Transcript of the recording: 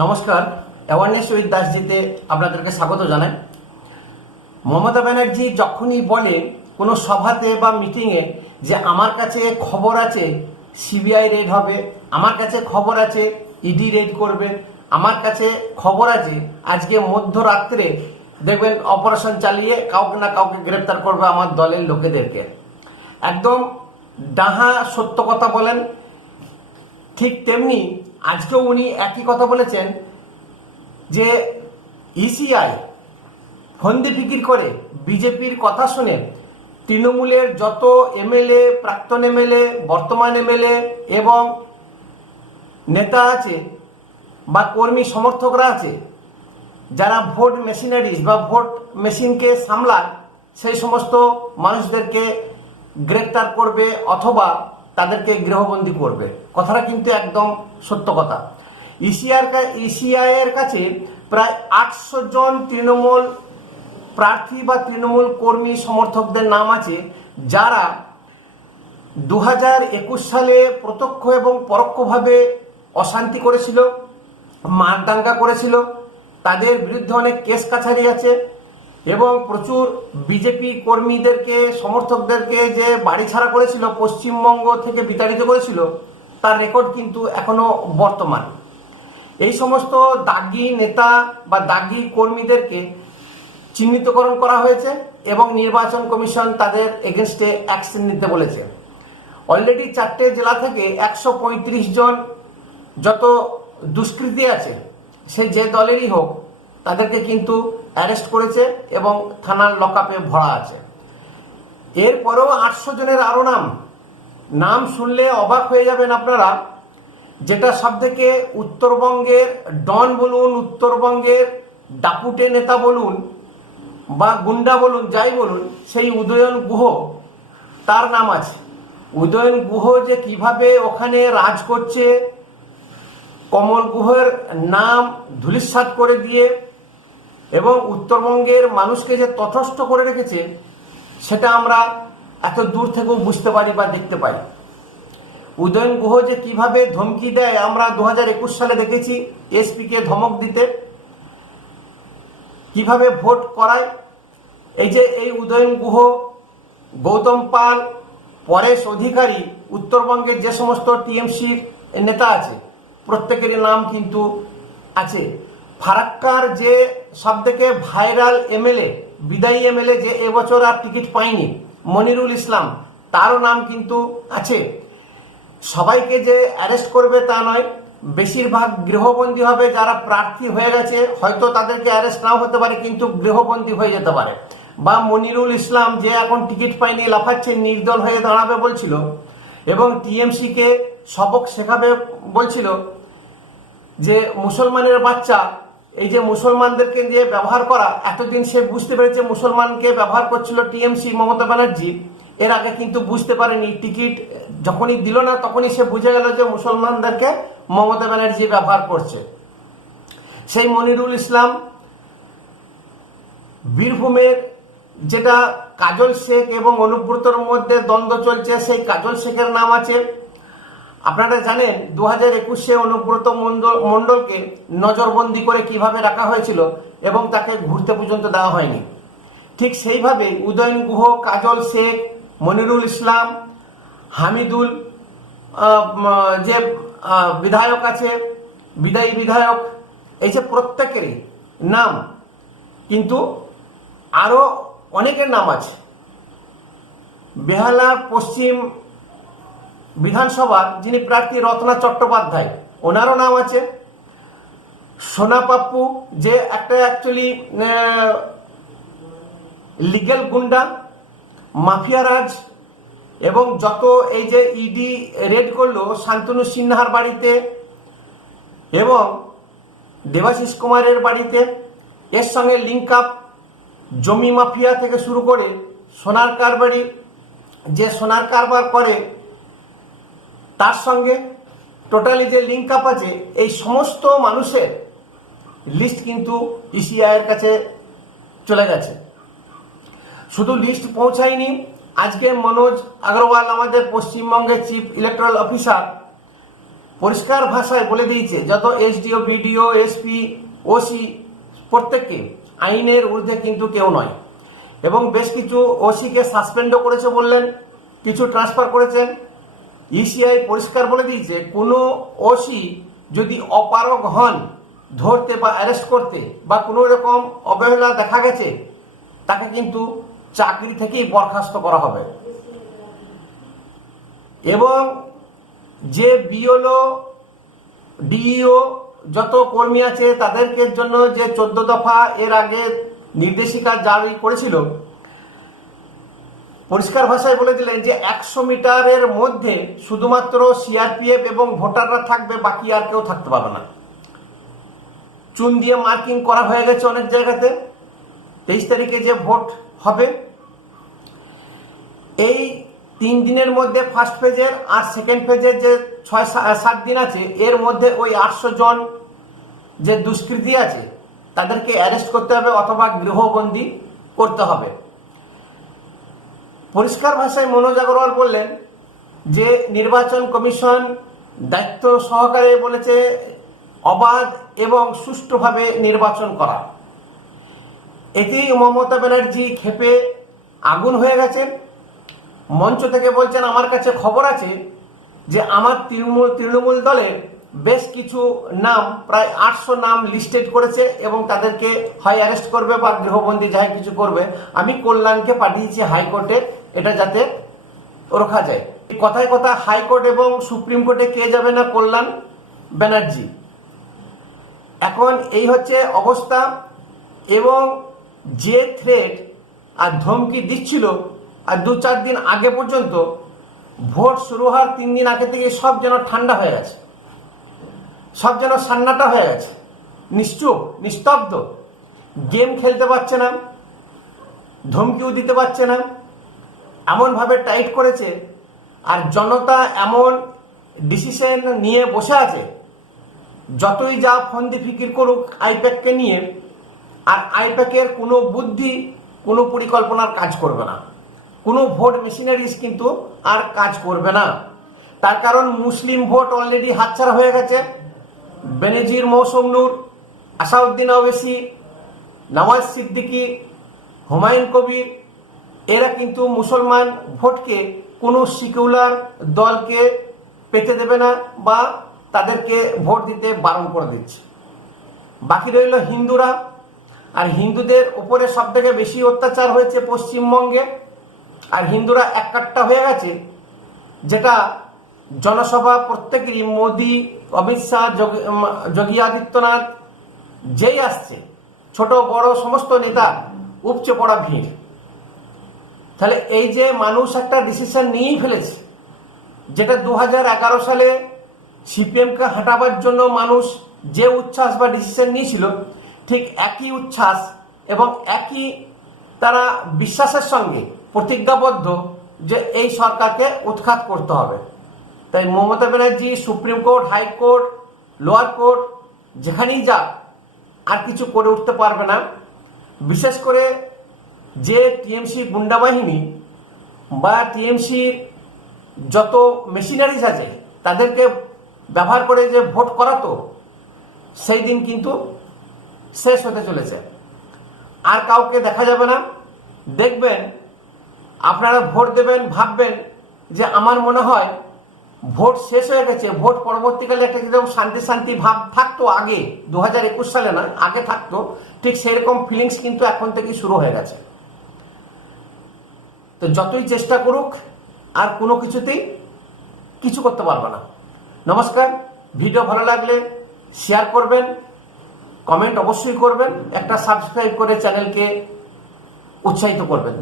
নমস্কার, awareness with দাসজিতে আপনাদেরকে স্বাগত জানাই। মমতা ব্যানার্জি যখনই বলে কোনো সভাতে বা মিটিংয়ে যে আমার কাছে খবর আছে সিবিআই রেড হবে, আমার কাছে খবর আছে ইডি রেড করবে, আমার কাছে খবর আছে আজকে মধ্যরাত্রে দেখবেন অপারেশন চালিয়ে কাউকে না কাউকে গ্রেপ্তার করবে আমার দলের লোকেদেরকে, একদম ডাহা সত্য কথা বলেন। ঠিক তেমনি আজকেও উনি একই কথা বলেছেন যে ইসিআই ফন্দি ফিকির করে বিজেপির কথা শুনে তৃণমূলের যত এমএলএ, প্রাক্তন এমএলএ, বর্তমান এমএলএ এবং নেতা আছে বা কর্মী সমর্থকরা আছে, যারা ভোট মেশিনারিজ বা ভোট মেশিনকে সামলায়, সেই সমস্ত মানুষদেরকে গ্রেপ্তার করবে অথবা তাদেরকে গৃহবন্দী করবে। কথাটা কিন্তু একদম সত্য কথা। ইসিআই এর কাছে প্রায় 800 জন তৃণমূল প্রার্থী বা তৃণমূল কর্মী সমর্থকদের নাম আছে, যারা 2021 সালে প্রত্যক্ষ এবং পরোক্ষভাবে অশান্তি করেছিল, মারদাঙ্গা করেছিল, তাদের বিরুদ্ধে অনেক কেস কাছারি আছে এবং প্রচুর বিজেপি কর্মীদেরকে সমর্থকদেরকে যে বাড়ি ছাড়া করেছিল, পশ্চিমবঙ্গ থেকে বিতাড়িত করেছিল, তার রেকর্ড কিন্তু এখনো বর্তমান। এই সমস্ত দাগী নেতা বা দাগী কর্মীদেরকে চিহ্নিতকরণ করা হয়েছে এবং নির্বাচন কমিশন তাদের এগেনস্টে অ্যাকশন নিতে বলেছে। অলরেডি 4টে জেলা থেকে 135 জন যত দুষ্কৃতী আছে, সে যে দলেরই হোক, তাদেরকে কিন্তু অ্যারেস্ট করেছে এবং থানার লকআপে ভরা আছে। এরপরেও 800 জনের আরো নাম শুনলে অবাক হয়ে যাবেন আপনারা। যেটা সব থেকে উত্তরবঙ্গের ডন বলুন, উত্তরবঙ্গের ডাপুটে নেতা বলুন বা গুন্ডা বলুন, যাই বলুন, সেই উদয়ন গুহ, তার নাম আছে। উদয়ন গুহ যে কিভাবে ওখানে রাজ করছে, কমল গুহের নাম ধূলিসাৎ করে দিয়ে এবং উত্তরবঙ্গের মানুষকে যে তটস্থ করে রেখেছে, সেটা আমরা এত দূর থেকেও বুঝতে পারি বা দেখতে পাই। উদয়ন গুহ যে কিভাবে ধমকি দেয় আমরা 2021 সালে দেখেছি, এসপিকে ধমক দিতে, কিভাবে ভোট করায়। এই উদয়ন গুহ, গৌতম পাল, পরেশ অধিকারী, উত্তরবঙ্গের যে সমস্ত টিএমসির নেতা আছে, প্রত্যেকেরই নাম কিন্তু আছে। ফারাক্কার যে সব থেকে ভাইরাল এমএলএ, বিদায়ী এমএলএ, যে এবছর আর টিকিট পায়নি, মনিরুল ইসলাম, তারও নাম কিন্তু আছে। সবাইকে যে অ্যারেস্ট করবে তা নয়, বেশিরভাগ গৃহবন্দী হবে। যারা প্রার্থী হয়ে গেছে হয়তো তাদেরকে অ্যারেস্ট নাও হতে পারে, কিন্তু গৃহবন্দী হয়ে যেতে পারে। বা মনিরুল ইসলাম যে এখন টিকিট পায়নি, লাফাচ্ছে, নির্দল হয়ে দাঁড়াবে বলছিল এবং টিএমসি কে সবক শেখাবে বলছিল, যে মুসলমানের বাচ্চা, এই যে মুসলমানদেরকে দিয়ে ব্যবহার করা, এতদিন সে বুঝতে পেরেছে মুসলমানকে ব্যবহার করছিল টিএমসি, মমতা ব্যানার্জি। এর আগে কিন্তু বুঝতে পারেনি। টিকিট যখনই দিল না, তখনই সে বুঝে গেল যে মুসলমানদেরকে মমতা ব্যানার্জি ব্যবহার করছে। সেই মনিরুল ইসলাম, বীরভূমের যেটা কাজল শেখ এবং অনুব্রতর মধ্যে দ্বন্দ্ব চলছে, সেই কাজল শেখের নাম আছে। আপনারা জানেন 2021-এ অনুব্রত মণ্ডলকে নজরবন্দি করে কিভাবে রাখা হয়েছিল এবং তাকে ঘুরতে পর্যন্ত দেওয়া হয়নি। ঠিক সেইভাবে উদয়ন গুহ, কাজল শেখ, মনিরুল ইসলাম, হামিদুল, যে বিধায়ক আছে, বিদায়ী বিধায়ক, এই যে প্রত্যেকেরই নাম কিন্তু আরো অনেকের নাম আছে। বেহালা পশ্চিম বিধানসভার যিনি প্রার্থী রত্না চট্টোপাধ্যায়, ওনারও নাম আছে। সোনা পাপ্পু, যে একটা অ্যাকচুয়ালি লিগ্যাল গুন্ডা, মাফিয়ারাজ, এবং যত এই যে ইডি রেড করলো শান্তনু সিনহার বাড়িতে এবং দেবাশিস কুমারের বাড়িতে, এর সঙ্গে লিঙ্ক আপ জমি মাফিয়া থেকে শুরু করে সোনার কারবারি, যে সোনার কারবার করে তার সঙ্গে টোটালি যে লিঙ্ক আপ আছে, এই সমস্ত মানুষের লিস্ট কিন্তু ইসিআই এর কাছে চলে গেছে। শুধু লিস্ট পৌঁছায়নি, আজকে মনোজ আগরওয়াল, আমাদের পশ্চিমবঙ্গের চিফ ইলেকট্রাল অফিসার, পরিষ্কার ভাষায় বলে দিয়েছে যত এসডিও, বিডিও, এসপি, ওসি প্রত্যেককে আইনের ঊর্ধ্বে কিন্তু কেউ নয়। এবং বেশ কিছু ওসিকে সাসপেন্ডও করেছে বললেন, কিছু ট্রান্সফার করেছেন। ইসিআই পরিষ্কার বলে দিয়েছে কোনো ওসি যদি অপারগ হন ধরতে বা অ্যারেস্ট করতে বা কোনো রকম অবহেলা দেখা গেছে তাকে কিন্তু চাকরি থেকেই বরখাস্ত করা হবে। এবং যে বিএলও, ডিইও যত কর্মী আছে তাদেরকে জন্য যে 14 দফা এর আগে নির্দেশিকা জারি করেছিল, পরিষ্কার ভাষায় বলে দিলেন যে 100 মিটারের মধ্যে শুধুমাত্র সিআরপিএফ এবং ভোটাররা থাকবে, বাকি আর কেউ থাকতে পারবে না। চুন দিয়ে মার্কিং করা হয়ে গেছে অনেক জায়গাতে। 23 তারিখে যে ভোট হবে, এই 3 দিনের মধ্যে ফার্স্ট ফেজের আর সেকেন্ড ফেজের যে 6-7 দিন আছে এর মধ্যে ওই 800 জন যে দুষ্কৃতী আছে তাদেরকে অ্যারেস্ট করতে হবে অথবা গৃহবন্দী করতে হবে। পরিষ্কার ভাষায় মনোজ আগরওয়াল বললেন যে নির্বাচন কমিশন দায়িত্ব সহকারে বলেছে অবাধ এবং সুষ্ঠুভাবে নির্বাচন করা। এতেই মমতা ব্যানার্জি ক্ষেপে আগুন হয়ে গেছেন। মঞ্চ থেকে বলছেন আমার কাছে খবর আছে যে আমার তৃণমূল দলের বেশ কিছু নাম, প্রায় 800 নাম লিস্টেড করেছে এবং তাদেরকে হয় অ্যারেস্ট করবে বা গৃহবন্দী যাই কিছু করবে। আমি কল্যাণকে পাঠিয়েছি হাইকোর্টে এটা যাতে রোখা যায়। কথায় কথা হাইকোর্ট এবং সুপ্রিম কোর্টে কে যাবে না? কল্যাণ ব্যানার্জি। এখন এই হচ্ছে অবস্থা। এবং যে থ্রেট আর ধমকি দিচ্ছিল আর 2-4 দিন আগে পর্যন্ত, ভোট শুরু হওয়ার 3 দিন আগে থেকে সব যেন ঠান্ডা হয়ে গেছে, সব যেন সান্নাটা হয়ে গেছে, নিশ্চুপ নিস্তব্ধ। গেম খেলতে পারছে না, ধমকিও দিতে পারছে না, এমনভাবে টাইট করেছে। আর জনতা এমন ডিসিশন নিয়ে বসে আছে, যতই যা ফন্দি ফিকির করুক আইপ্যাককে নিয়ে, আর আইপ্যাকের কোনো বুদ্ধি, কোনো পরিকল্পনার কাজ করবে না, কোনো ভোট মেশিনারিজ কিন্তু আর কাজ করবে না। তার কারণ মুসলিম ভোট অলরেডি হাতছাড়া হয়ে গেছে। বেনজির মৌসুম নূর, আসাউদ্দিন ওবেসি, নওয়াজ সিদ্দিকী, হুমায়ুন কবির, এরা কিন্তু মুসলমান ভোটকে কোনো সেকুলার দলকে পেতে দেবে না বা তাদেরকে ভোট দিতে বারণ করে দিচ্ছে। বাকি রইল হিন্দুরা। আর হিন্দুদের উপরে সব থেকে বেশি অত্যাচার হয়েছে পশ্চিমবঙ্গে। আর হিন্দুরা এক কাট্টা হয়ে গেছে, যেটা জনসভা প্রত্যেকেরই মোদি, অমিত শাহ, যোগী আদিত্যনাথ যেই আসছে, ছোট বড় সমস্ত নেতা উপচে পড়া ভিড়। তাহলে এই যে মানুষ একটা ডিসিশন নিয়েই ফেলেছে, যেটা 2011 সালে সিপিএমকে হাঁটাবার জন্য মানুষ যে উচ্ছ্বাস বা ডিসিশন নিয়েছিল, ঠিক একই উচ্ছ্বাস এবং একই তারা বিশ্বাসের সঙ্গে প্রতিজ্ঞাবদ্ধ যে এই সরকারকে উৎখাত করতে হবে। তাই Mamata Banerjee supreme court, high court, lower court যেখানেই যাক আর কিছু করে উঠতে পারবে না। বিশেষ করে যে টিএমসি গুন্ডা বাহিনী বা টিএমসির যত মেশিনারিজ আছে তাদেরকে ব্যবহার করে যে ভোট করাতো, সেই দিন কিন্তু শেষ হতে চলেছে। আর কাউকে দেখা যাবে না। দেখবেন আপনারা ভোট দেবেন, ভাববেন যে আমার মনে হয় ভোট শেষ হয়ে গেছে। ভোট পরবর্তীকালে একটা যেরকম শান্তি শান্তি ভাব থাকতো আগে, 2021 সালে না, আগে থাকতো, ঠিক সেরকম ফিলিংস কিন্তু এখন থেকেই শুরু হয়ে গেছে। তো যতই চেষ্টা করুক আর কোনো কিছুতেই কিছু করতে পারবে না। নমস্কার। ভিডিও ভালো লাগলে শেয়ার করবেন, কমেন্ট অবশ্যই করবেন, একটা সাবস্ক্রাইব করে চ্যানেলকে উৎসাহিত করবেন।